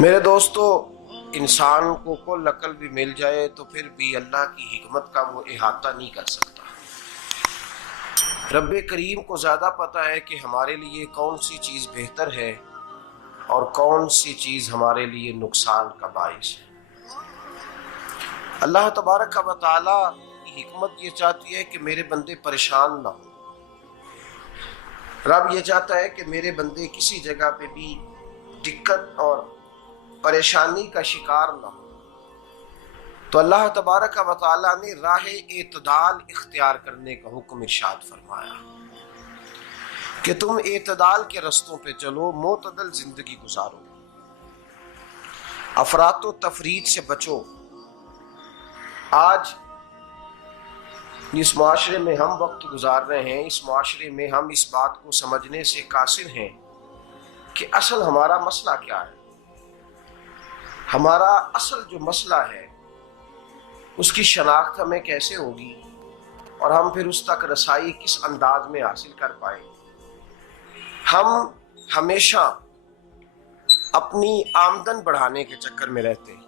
میرے دوستو، انسان کو کل عقل بھی مل جائے تو پھر بھی اللہ کی حکمت کا وہ احاطہ نہیں کر سکتا۔ رب کریم کو زیادہ پتہ ہے کہ ہمارے لیے کون سی چیز بہتر ہے اور کون سی چیز ہمارے لیے نقصان کا باعث ہے۔ اللہ تبارک و تعالی کی حکمت یہ چاہتی ہے کہ میرے بندے پریشان نہ ہوں۔ رب یہ چاہتا ہے کہ میرے بندے کسی جگہ پہ بھی دقت اور پریشانی کا شکار نہ ہو، تو اللہ تبارک و تعالی نے راہ اعتدال اختیار کرنے کا حکم ارشاد فرمایا کہ تم اعتدال کے رستوں پہ چلو، معتدل زندگی گزارو، افراط و تفریط سے بچو۔ آج جس معاشرے میں ہم وقت گزار رہے ہیں، اس معاشرے میں ہم اس بات کو سمجھنے سے قاصر ہیں کہ اصل ہمارا مسئلہ کیا ہے۔ ہمارا اصل جو مسئلہ ہے اس کی شناخت ہمیں کیسے ہوگی اور ہم پھر اس تک رسائی کس انداز میں حاصل کر پائیں۔ ہم ہمیشہ اپنی آمدن بڑھانے کے چکر میں رہتے ہیں،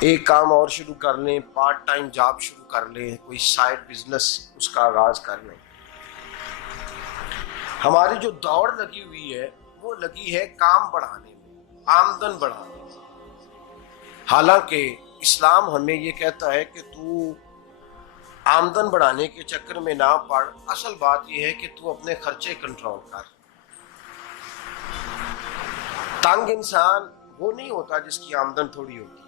ایک کام اور شروع کر لیں، پارٹ ٹائم جاب شروع کر لیں، کوئی سائیڈ بزنس اس کا آغاز کر لیں۔ ہماری جو دوڑ لگی ہوئی ہے وہ لگی ہے کام بڑھانے میں، آمدن بڑھانے میں، حالانکہ اسلام ہمیں یہ کہتا ہے کہ تو آمدن بڑھانے کے چکر میں نہ پڑ، اصل بات یہ ہے کہ تو اپنے خرچے کنٹرول کر۔ تنگ انسان وہ نہیں ہوتا جس کی آمدن تھوڑی ہوتی ہے،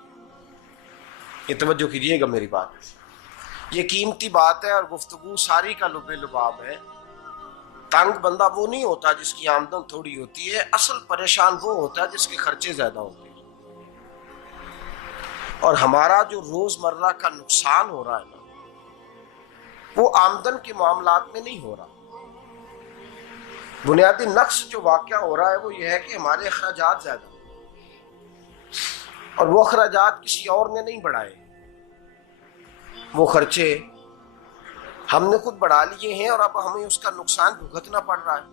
یہ توجہ کیجیے گا میری بات، یہ قیمتی بات ہے اور گفتگو ساری کا لب لباب ہے۔ تنگ بندہ وہ نہیں ہوتا جس کی آمدن تھوڑی ہوتی ہے، اصل پریشان وہ ہوتا ہے جس کے خرچے زیادہ ہوتے ہیں۔ اور ہمارا جو روزمرہ کا نقصان ہو رہا ہے نا، وہ آمدن کے معاملات میں نہیں ہو رہا۔ بنیادی نقص جو واقعہ ہو رہا ہے وہ یہ ہے کہ ہمارے اخراجات زیادہ ہیں، اور وہ اخراجات کسی اور نے نہیں بڑھائے، وہ خرچے ہم نے خود بڑھا لیے ہیں اور اب ہمیں اس کا نقصان بھگتنا پڑ رہا ہے۔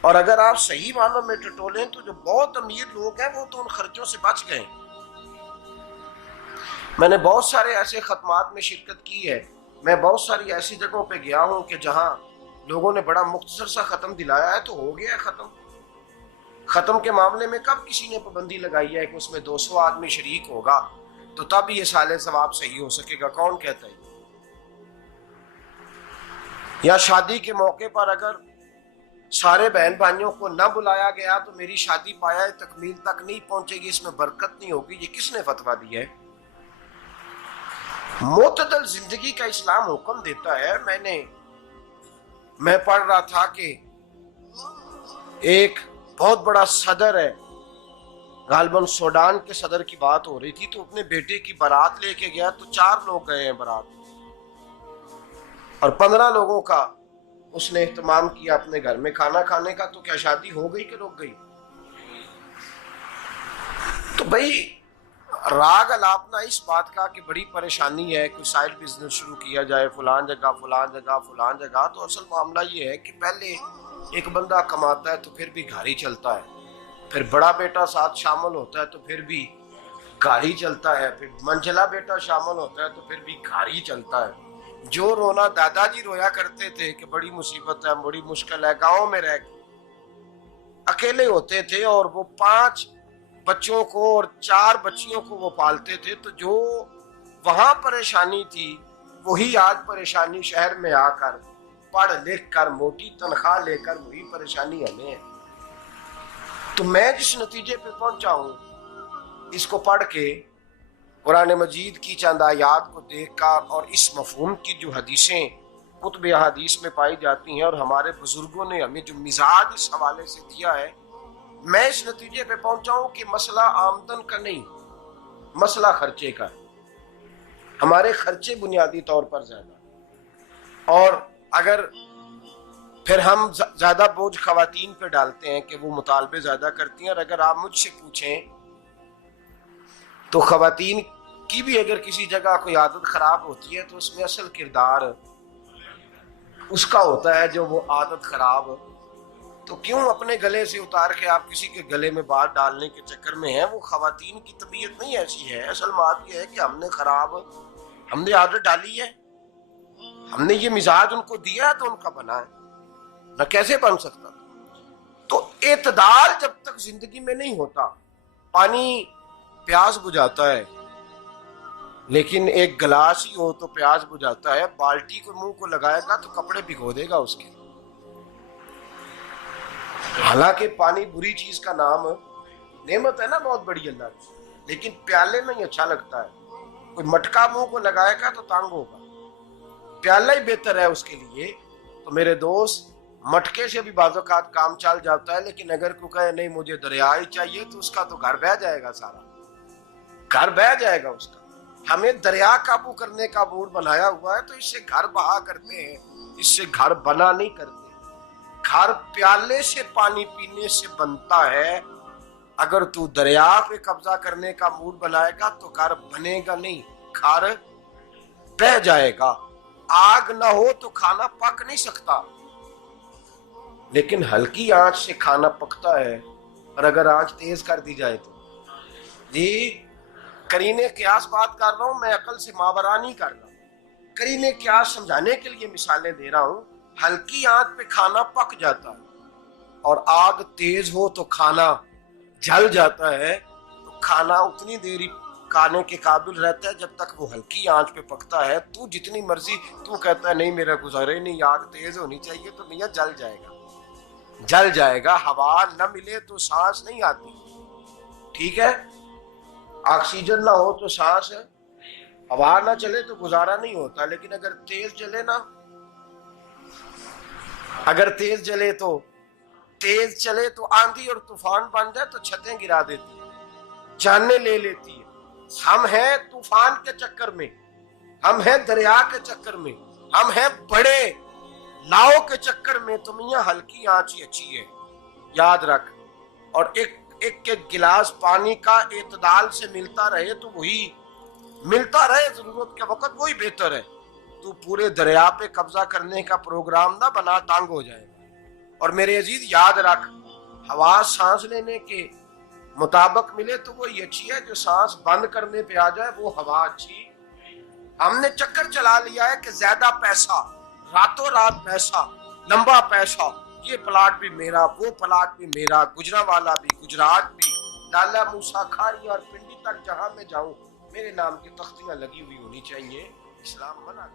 اور اگر آپ صحیح معنوں میں ٹٹولیں تو جو بہت امیر لوگ ہیں وہ تو ان خرچوں سے بچ گئے۔ میں نے بہت سارے ایسے ختمات میں شرکت کی ہے، میں بہت ساری ایسی جگہوں پہ گیا ہوں کہ جہاں لوگوں نے بڑا مختصر سا ختم دلایا ہے تو ہو گیا ہے ختم۔ ختم کے معاملے میں کب کسی نے پابندی لگائی ہے کہ اس میں 200 آدمی شریک ہوگا تو تب یہ سال ثواب صحیح ہو سکے گا؟ کون کہتا ہے؟ یا شادی کے موقع پر اگر سارے بہن بھائیوں کو نہ بلایا گیا تو میری شادی پایہ تکمیل تک نہیں پہنچے گی، اس میں برکت نہیں ہوگی، یہ کس نے فتویٰ دیا ہے؟ معتدل زندگی کا اسلام حکم دیتا ہے۔ میں پڑھ رہا تھا کہ ایک بہت بڑا صدر ہے، غالباً سوڈان کے صدر کی بات ہو رہی تھی، تو اپنے بیٹے کی بارات لے کے گیا تو 4 لوگ گئے ہیں بارات، اور 15 لوگوں کا اس نے اہتمام کیا اپنے گھر میں کھانا کھانے کا، تو کیا شادی ہو گئی کہ رک گئی؟ تو بھائی راگ الاپنا اس بات کا کہ بڑی پریشانی ہے، کوئی سائیڈ بزنس شروع کیا جائے فلان جگہ فلان جگہ فلان جگہ، تو اصل معاملہ یہ ہے کہ پہلے ایک بندہ کماتا ہے تو پھر بھی گھر ہی چلتا ہے، پھر بڑا بیٹا ساتھ شامل ہوتا ہے تو پھر بھی گھر ہی چلتا ہے، پھر منجلا بیٹا شامل ہوتا ہے تو پھر بھی گھر ہی چلتا ہے۔ جو رونا دادا جی رویا کرتے تھے کہ بڑی مصیبت ہے، بڑی مشکل ہے، گاؤں میں رہ اکیلے ہوتے تھے اور وہ 5 بچوں کو اور 4 بچیوں کو وہ پالتے تھے، تو جو وہاں پریشانی تھی وہی آج پریشانی شہر میں آ کر پڑھ لکھ کر موٹی تنخواہ لے کر وہی پریشانی ہمیں ہے۔ تو میں جس نتیجے پہ پہنچا ہوں اس کو پڑھ کے، قرآن مجید کی چند آیات کو دیکھ کر اور اس مفہوم کی جو حدیثیں کتب احادیث میں پائی جاتی ہیں اور ہمارے بزرگوں نے ہمیں جو مزاج اس حوالے سے دیا ہے، میں اس نتیجے پہ پہنچا ہوں کہ مسئلہ آمدن کا نہیں، مسئلہ خرچے کا ہے۔ ہمارے خرچے بنیادی طور پر زیادہ، اور اگر پھر ہم زیادہ بوجھ خواتین پہ ڈالتے ہیں کہ وہ مطالبے زیادہ کرتی ہیں، اور اگر آپ مجھ سے پوچھیں تو خواتین کی بھی اگر کسی جگہ کوئی عادت خراب ہوتی ہے تو اس میں اصل کردار اس کا ہوتا ہے جو وہ عادت خراب تو کیوں اپنے گلے سے اتار کے آپ کسی کے گلے میں بات ڈالنے کے چکر میں ہیں؟ وہ خواتین کی طبیعت نہیں ایسی ہے. اصل بات یہ ہے کہ ہم نے عادت ڈالی ہے، ہم نے یہ مزاج ان کو دیا ہے تو ان کا بنا ہے، نہ کیسے بن سکتا. تو اعتدال جب تک زندگی میں نہیں ہوتا، پانی پیاس بجھاتا ہے لیکن ایک گلاس ہی ہو تو پیاس بجھاتا ہے، بالٹی کو منہ کو لگائے گا تو کپڑے بھگو دے گا اس کے. حالانکہ پانی بری چیز کا نام نعمت ہے نا بہت بڑی اللہ کی، لیکن پیالے میں ہی اچھا لگتا ہے. کوئی مٹکا منہ کو لگائے گا تو تانگ ہوگا، پیالہ ہی بہتر ہے اس کے لیے. تو میرے دوست، مٹکے سے بھی بعض اوقات کام چل جاتا ہے، لیکن اگر کوئی کہے نہیں مجھے دریا ہی چاہیے تو اس کا تو گھر بہ جائے گا، سارا گھر بہ جائے گا اس کا. ہمیں دریا قابو کرنے کا موڈ بنایا ہوا ہے تو اس سے گھر بہا کرتے ہیں، اس سے گھر بنا نہیں کرتے. گھر پیالے سے پانی پینے سے بنتا ہے. اگر تو دریا پہ قبضہ کرنے کا موڈ بنائے گا تو گھر بنے گا نہیں، گھر بہ جائے گا. آگ نہ ہو تو کھانا پک نہیں سکتا، لیکن ہلکی آنچ سے کھانا پکتا ہے. اور اگر آنچ تیز کر دی جائے تو جی قرینے قیاس بات کر رہا ہوں، میں عقل سے ماورا نہیں کر رہا. قرینے قیاس سمجھانے کے لیے مثالیں دے رہا ہوں. ہلکی آنچ پہ کھانا پک جاتا ہے اور آگ تیز ہو تو کھانا جل جاتا ہے. تو کھانا اتنی دیر کھانے کے قابل رہتا ہے جب تک وہ ہلکی آنچ پہ پکتا ہے. تو جتنی مرضی تو کہتا ہے نہیں میرا گزارے نہیں، آگ تیز ہونی چاہیے، تو میاں جل جائے گا، جل جائے گا. ہوا نہ ملے تو سانس نہیں آتی، ٹھیک ہے؟ آکسیجن نہ ہو تو سانس ہے، ہوا نہ چلے تو گزارا نہیں ہوتا. لیکن اگر تیز جلے نا، اگر تیز جلے تو تیز چلے تو آندھی اور طوفان بن جائے تو چھتیں گرا دیتی ہے، جانیں لے لیتی ہے. ہم ہیں طوفان کے چکر میں، ہم ہیں دریا کے چکر میں، ہم ہیں بڑے لاؤ کے چکر میں. تو میاں ہلکی آنچ ہی اچھی ہے، یاد رکھ. اور ایک گلاس پانی کا اعتدال سے ملتا رہے تو وہی ملتا رہے، ضرورت کے وقت وہی بہتر ہے. تو پورے دریا پہ قبضہ کرنے کا پروگرام نہ بنا، تانگ ہو جائے گا. اور میرے عزیز یاد رکھ، ہوا سانس لینے کے مطابق ملے تو وہی اچھی ہے، جو سانس بند کرنے پہ آ جائے وہ ہوا اچھی. ہم نے چکر چلا لیا ہے کہ زیادہ پیسہ، راتوں رات پیسہ، لمبا پیسہ، یہ پلاٹ بھی میرا، وہ پلاٹ بھی میرا، گجرانوالا بھی، گجرات بھی، لالا موسیٰ کھاری اور پنڈی تک جہاں میں جاؤں میرے نام کی تختیاں لگی ہوئی ہونی چاہیے. اسلام منع